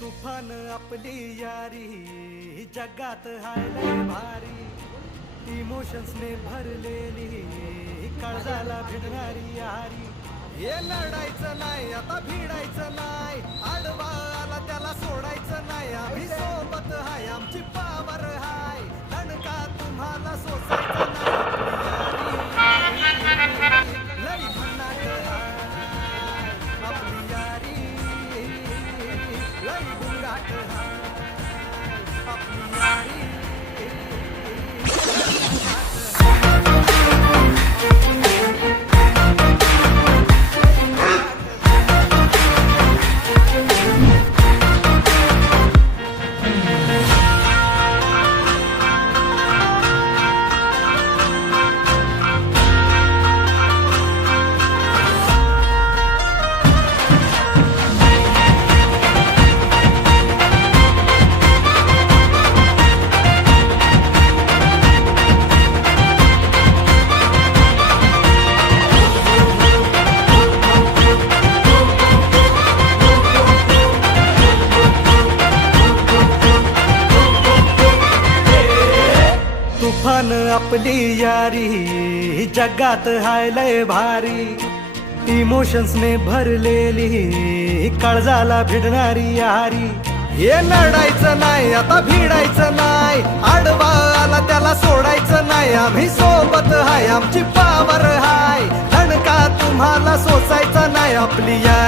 तुफान आपली यारी जगात हाय लय भारी, इमोशन्सने भरलेली काळजाला भिडणारी यारी. हे लढायचं नाही आता भिडायचं नाही, आडवा आला त्याला सोडायचं नाही. आम्ही सोबत हाय आमची पावर हाय, दणका तुम्हाला सोसायचं नाही. लई भन्नाट हाय आपली यारी, लई गुंगाट हाय आपली यारी. तुफान आपली यारी जगात हाय लय भारी, इमोशन्सने भरलेली काळजाला भिडणारी यारी. हे लढायचं नाही आता भिडायचं नाही, आडवा आला त्याला सोडायचं नाही. आम्ही सोबत हाय आमची पावर हाय, दणका तुम्हाला सोसायचा नाही आपली यारी.